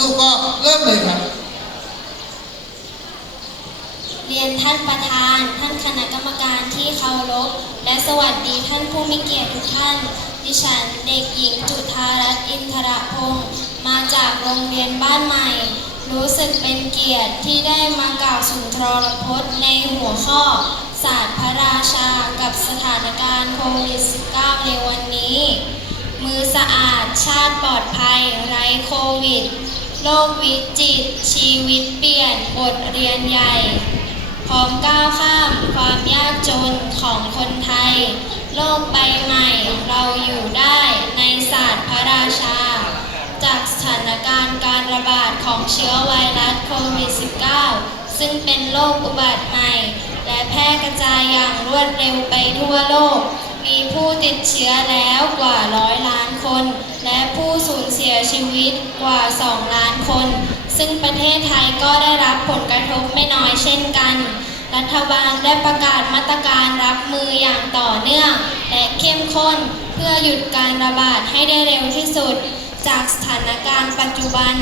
ลูกก็เริ่มเลยครับ เรียนท่านประธาน ท่านคณะกรรมการที่เคารพและสวัสดีท่านผู้มีเกียรติทุกท่าน ดิฉันเด็กหญิงจุธารัตน์อินทรพงศ์มาจากโรงเรียนบ้านใหม่ รู้สึกเป็นเกียรติที่ได้มากล่าวสุนทรพจน์ในหัวข้อ ศาสตร์พระราชากับสถานการณ์โควิด -19 ในวันนี้ มือสะอาดชาติปลอดภัยไร้โควิด โลกวิจิต ชีวิตเปลี่ยนบทเรียนใหญ่ พร้อมก้าวข้ามความยากจนของคนไทย โลกใบใหม่เราอยู่ได้ในศาสตร์พระราชา จากสถานการณ์การระบาดของเชื้อไวรัสโควิด -19 ซึ่งเป็นโรคอุบัติใหม่ และแพร่กระจายอย่างรวดเร็วไปทั่วโลก มีผู้ติดเชื้อแล้วกว่าร้อยล้านคน และผู้สูญเสีย ชีวิตกว่า 2 ล้านคน ซึ่งประเทศไทยก็ได้รับผลกระทบไม่น้อยเช่นกัน รัฐบาลได้ประกาศมาตรการรับมืออย่างต่อเนื่อง และเข้มข้นเพื่อหยุดการระบาดให้ได้เร็วที่สุด จากสถานการณ์ปัจจุบัน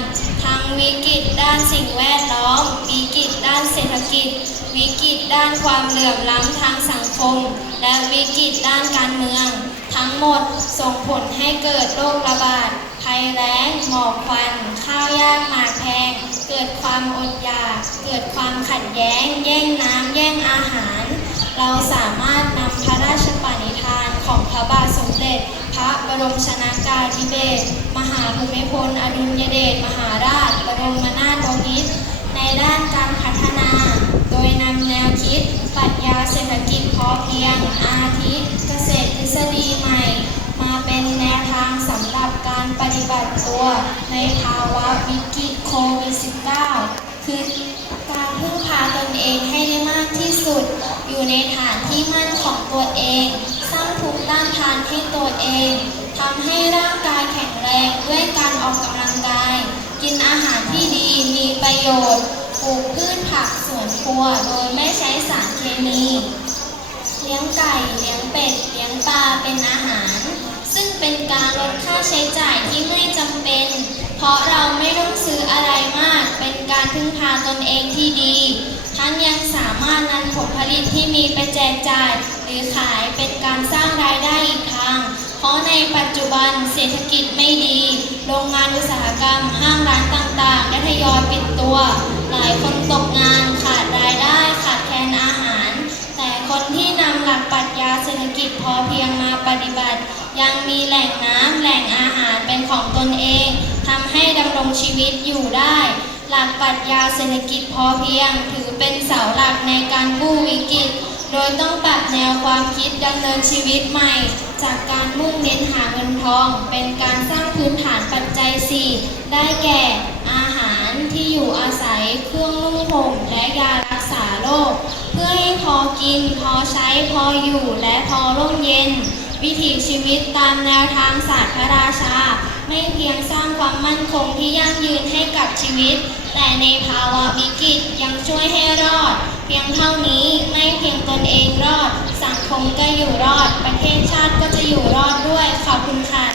ทั้งวิกฤตด้านสิ่งแวดล้อม วิกฤตด้านเศรษฐกิจ วิกฤตด้านความเหลื่อมล้ำทางสังคม และวิกฤตด้านการเมือง ทั้งหมดส่งผลให้เกิดโรคระบาดภัยแล้งหมอกควัน ข้าวยากหมากแพง เกิดความอดอยาก เกิดความขัดแย้ง แย่งน้ำแย่งอาหาร เราสามารถนำพระราชปณิธานของพระบาทสมเด็จ พระบรมชนากาธิเบศรมหาภูมิพลอดุลยเดชมหาราช บรมนาถบพิตรในด้านการพัฒนา โดยนำแนวคิดปรัชญาเศรษฐกิจพอเพียง อาทิเกษตรทฤษฎีใหม่ เป็นแนวทางสำหรับการปฏิบัติตัวในภาวะวิกฤตโควิด -19 คือการพึ่งพาตนเองให้ได้มากที่สุด อยู่ในฐานที่มั่นของตัวเอง สร้างภูมิต้านทานให้ตัวเองทำให้ร่างกายแข็งแรงด้วยการออกกำลังกาย กินอาหารที่ดีมีประโยชน์ปลูกพืชผักสวนครัวโดยไม่ใช้สารเคมี เลี้ยงไก่ เลี้ยงเป็ด เลี้ยงปลาเป็นอาหาร ซึ่งเป็นการลดค่าใช้จ่ายที่ไม่จำเป็น เพราะเราไม่ต้องซื้ออะไรมาก เป็นการพึ่งพาตนเองที่ดี ทั้งยังสามารถนำผลผลิตที่มีไปแจกจ่าย หรือขายเป็นการสร้างรายได้อีกทาง เพราะในปัจจุบันเศรษฐกิจไม่ดี โรงงานอุตสาหกรรม ห้างร้านต่างๆ ได้ทยอยปิดตัว หลายคนตกงาน กิจพอเพียงมาปฏิบัติ ยังมีแหล่งน้ำแหล่งอาหารเป็นของตนเองทำให้ดำรงชีวิตอยู่ได้ หลักปรัชญาเศรษฐกิจพอเพียง ถือเป็นเสาหลักในการกู้วิกฤต โดยต้องปรับแนวความคิดดำเนินชีวิตใหม่ จากการมุ่งเน้นหาเงินทอง เป็นการสร้างพื้นฐานปัจจัย 4 ได้แก่อาหารที่อยู่อาศัยเครื่องนุ่งห่มและยารักษาโรค พื่อให้พอกิน พอใช้พออยู่และพอร่มเย็น วิถีชีวิตตามแนวทางศาสตร์พระราชา ไม่เพียงสร้างความมั่นคงที่ยั่งยืนให้กับชีวิต แต่ในภาวะวิกฤตยังช่วยให้รอด เพียงเท่านี้ไม่เพียงตนเองรอด สังคมก็อยู่รอด ประเทศชาติก็จะอยู่รอดด้วยขอบคุณค่ะ